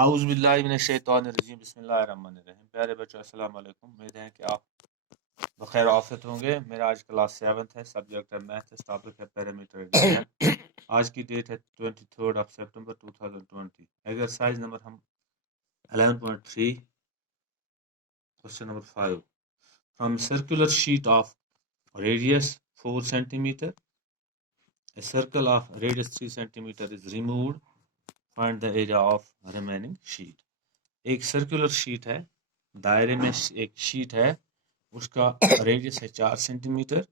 आउज़ बिल्लाहि मिनश शैतानिर रजीम बिस्मिल्लाहिर रहमानिर रहीम। प्यारे बच्चों अस्सलाम वालेकुम। उम्मीद है कि आप बखैर आफियत होंगे। मेरा आज क्लास 7th है, सब्जेक्ट है मैथ्स, टॉपिक है पैरामीटर डिवीजन। आज की डेट है 23 सितंबर 2020। एक्सरसाइज नंबर हम 11.3 question number 5 from circular sheet of radius 4 centimeter, a circle of radius 3 centimeter is removed, find the area of remaining sheet। एक circular sheet है, दायरे में एक शीट है, उसका रेडियस है 4 सेंटीमीटर।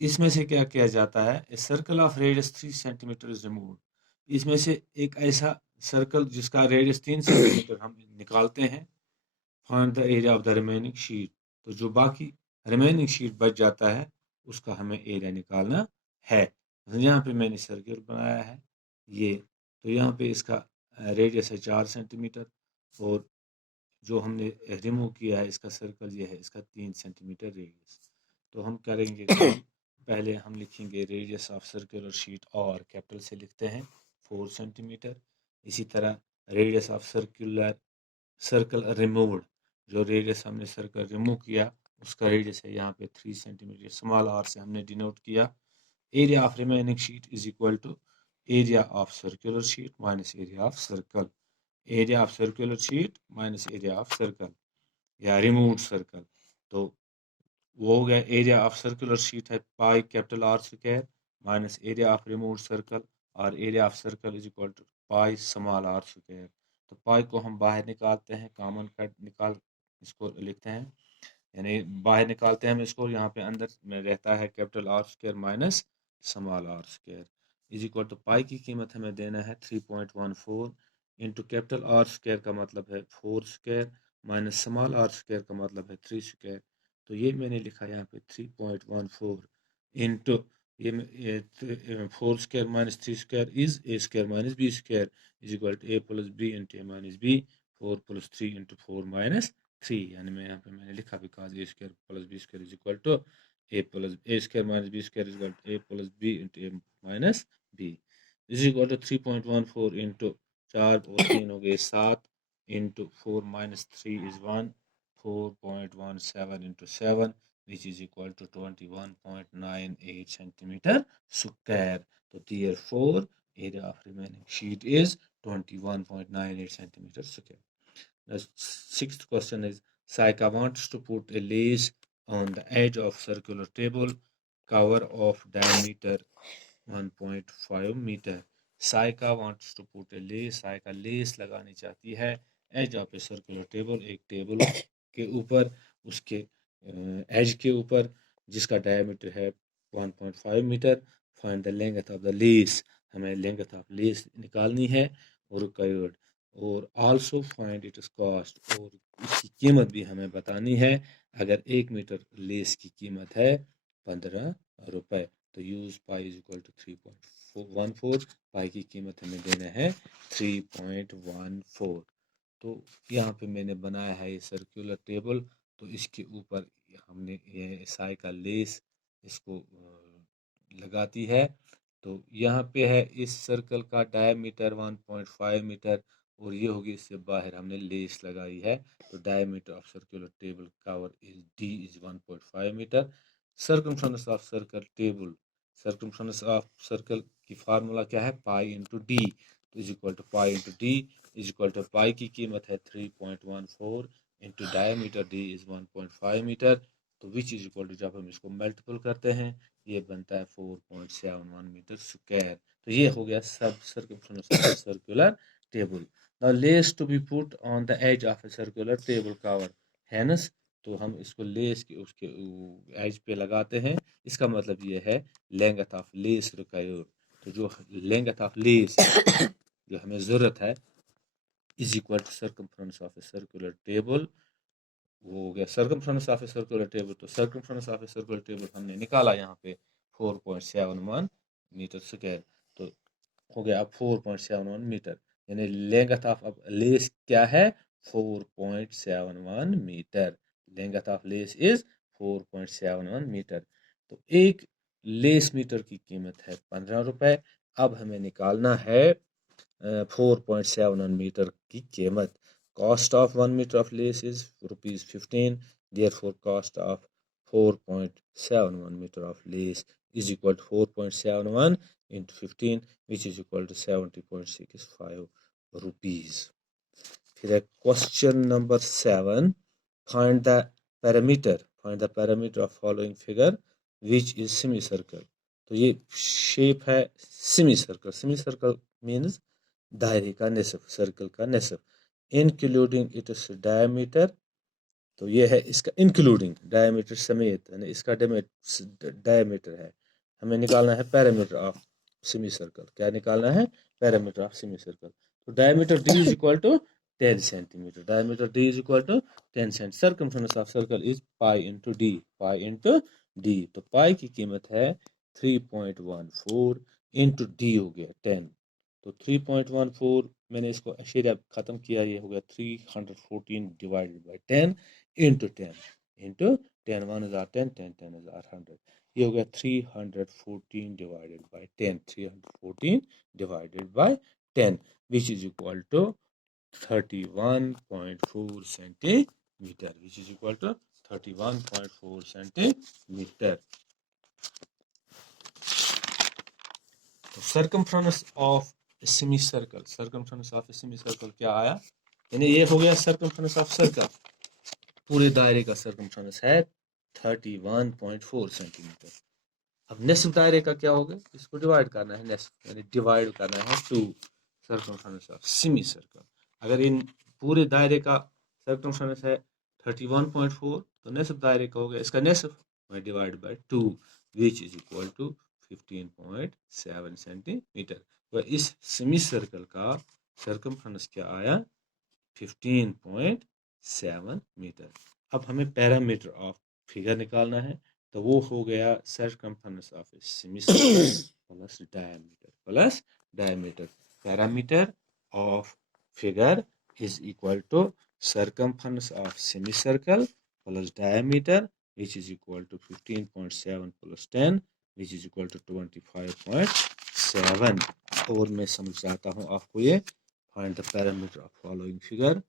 इसमें से क्या किया जाता है, a circle of radius 3 centimetre is removed. इसमें से एक ऐसा सर्कल जिसका रेडियस 3 सेंटीमीटर हम निकालते हैं। Find the area of the remaining sheet. तो जो बाकी रिमेनिंग शीट बच जाता है उसका हमें एरिया निकालना है। यहाँ पे मैंने सर्कल बनाया है ये, तो यहाँ पे इसका रेडियस है 4 सेंटीमीटर और जो हमने रिमूव किया है इसका सर्कल ये है, इसका 3 सेंटीमीटर रेडियस। तो हम करेंगे काम, पहले हम लिखेंगे रेडियस ऑफ सर्कुलर शीट और कैपिटल से लिखते हैं 4 सेंटीमीटर। इसी तरह रेडियस ऑफ सर्कल रिमूव्ड, जो रेडियस हमने सर्कल रिमूव किया उसका रेडियस है यहाँ पे 3 सेंटीमीटर, स्मॉल आर से हमने डिनोट किया। Area of remaining sheet is equal to area of circular sheet minus area of circle. Area of circular sheet minus area of circle या रिमूव्ड सर्कल। तो वो हो गया एरिया ऑफ सर्कुलर शीट है pi capital R square minus area of removed circle, और area of circle is equal to pi small are square. तो pi को हम बाहर निकालते हैं, कॉमन कट निकाल इसको लिखते हैं, यानी बाहर निकालते हैं हम इसको। यहाँ पे अंदर में रहता है capital R square minus small are square is equal to pi की कीमत हमें देना है 3.14 इंटू कैपिटल आर स्क्वायर का मतलब है 4 square minus small are square का मतलब है 3 स्क्वायर। तो ये मैंने लिखा यहाँ पे 3.14 इंटू ये 4 square minus 3 square is a square minus b square is equal to a plus b into a minus b. 4 प्लस 3 इंटू 4 माइनस 3, यानी मैं यहाँ पे मैंने लिखा because a square plus b square is equal to a plus a square minus b square is equal to a plus b into a minus b is equal to 3.14 into 4 और 3 हो गए 7 into 4 minus 3 is 1, 4.17 into 7 which is equal to 21.98 centimeter square. So therefore area of remaining sheet is 21.98 centimeter square. The sixth question is Saika wants to put a lace on the edge of circular table cover of diameter 1.5 meter. Saika wants to put a lace, Saika lace लगानी चाहती है edge of a circular table, एक table के ऊपर, उसके as के ऊपर जिसका डायमीटर है 1.5 metre. Find the length of the lace, हमें लेंथ ऑफ लेस निकालनी है और रिक्वायर्ड, और आल्सो फाइंड इट्स कॉस्ट, और इसकी कीमत भी हमें बतानी है। अगर 1 मीटर लेस की कीमत है 15 रुपए, तो use pi is equal to 3.14, pi की कीमत हमें देना है 3.14। तो यहाँ पे मैंने बनाया है ये सर्कुलर टेबल, तो इसके ऊपर हमने ये साई का लेस इसको लगाती है। तो यहाँ पे है इस सर्कल का डायमीटर 1.5 मीटर और ये होगी इससे बाहर हमने लेस लगाई है। तो diameter of circular table cover is D is 1.5 metre. Circumference of circle table, circumference of circle की फार्मूला क्या है, पाई इंटू डी, तो is equal to pi into D is equal to pi की कीमत है 3.14 into diameter D is 1.5 metre, तो which is equal to जब हम इसको मल्टीपल करते हैं ये बनता है 4.71 मीटर स्क्वायर। तो ये हो गया सब circumference of circular table. Now lace to be put on the edge of a circular table cover, hence, तो हम इसको लेस के उसके एज पे लगाते हैं। इसका मतलब ये है लेंथ ऑफ लेस रिक्वायर्ड, तो जो लेंथ ऑफ लेस जो हमें ज़रूरत है is equal to circumference of a circular table. वो हो गया circumference of a circular table. तो circumference of a circular table हमने निकाला यहाँ पे 4.71 मीटर स्क्वायर, तो हो गया अब 4.71 मीटर, यानी लेंथ ऑफ अब लेस क्या है 4.71 metre. Length of lace is 4.71 metre. तो एक लेस मीटर की कीमत है 15 रुपए, अब हमें निकालना है 4.71 मीटर की कीमत। Cost of 1 metre of lace is ₹15, therefore cost of 4.71 meter of lace is equal to 4.71 into 15 which is equal to 70.65 rupees. फिर है question number 7, find the parameter of following figure which is semicircle। तो ये shape है semi circle means दायरे का निसफ, circle का निसफ। Including its diameter, तो ये है इसका इंक्लूडिंग डायमीटर समेत, यानी इसका डायमीटर है। हमें निकालना है पैरामीटर ऑफ सेमी सर्कल। क्या निकालना है? Parameter of semi circle. तो diameter D is equal to 10 centimetre. Diameter D is equal to 10 cent. Circumference of circle is pi into D, pi into D. तो pi की कीमत है 3.14 into D हो गया 10। तो 3.14 मैंने इसको अशेरिया खत्म किया, ये हो गया 314 divided by 10 into 10 into 10, 1 is 10, 10, 10 is 100। ये हो गया 314 divided by 10, 314 divided by 10 which is equal to 31.4 centimetre, which is equal to 31.4 centimetre. Circumference of semicircle, circumference of semicircle क्या आया? यानी ये हो गया सर्कमफ्रेंस ऑफ सर्कल, पूरे दायरे का सर्कमफ्रेंस है 31.4 सेंटीमीटर। अब निस्फ दायरे का क्या होगा? इसको डिवाइड करना है, निस्फ यानी डिवाइड करना है 2 सर्कमफ्रेंस ऑफ सेमी सर्कल। अगर इन पूरे दायरे का सर्कमफ्रेंस है 31.4 तो निस्फ दायरे का होगा इसका निस्फ divide by 2 which is equal to 15.7 centimetre. तो इस सेमी सर्कल का सर्कमफ्रेंस क्या आया? 15.7 मीटर। अब हमें पैरामीटर ऑफ फिगर निकालना है, तो वो हो गया circumference of semicircle plus diameter. Parameter of figure is equal to circumference of semicircle plus diameter which is equal to 15.7 plus 10 which is equal to 25.7। और मैं समझाता हूँ आपको ये। Find the parameter of following figure.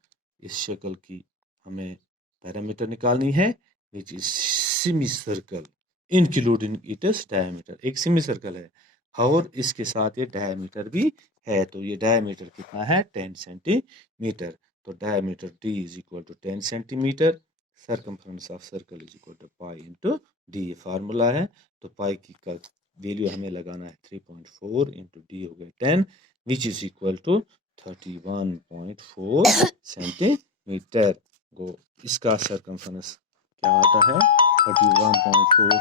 इस शक्ल की हमें पैरामीटर निकालनी है which is semi circle including its diameter. एक सेमी सर्कल है और इसके साथ ये डायमीटर भी है, तो ये डायमीटर कितना है? 10 सेंटीमीटर। तो diameter D is equal to 10 centimetre. Circumference of circle is equal to pi into d, ये फार्मूला है। तो पाई की का वैल्यू हमें लगाना है 3.4 इंटू डी हो गया 10 which is equal to 31.4 centimetre. को इसका सर्कमफ्रेंस क्या आता है? 31.4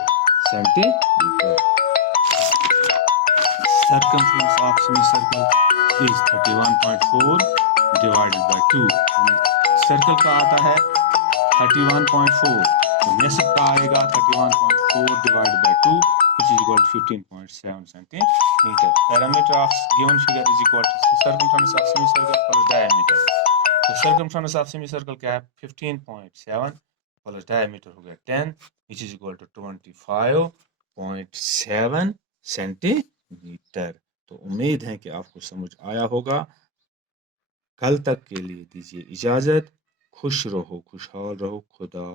centimetre. Circumference of semicircle is 31.4 divided by 2। Circle का आता है 31.4, तो निस्फ का आएगा 31.4 divided by 2 which is equal to 15.7 centimetre. Parameter of given figure is equal to circumference of semicircle plus diameter. तो सर्कमफ्रेंस ऑफ सेमीसर्कल क्या है? 15.7 प्लस डायमीटर हो गया 10 which is equal to 25.7 centimetre. तो उम्मीद है कि आपको समझ आया होगा। कल तक के लिए दीजिए इजाजत। खुश रहो, खुशहाल रहो। खुदा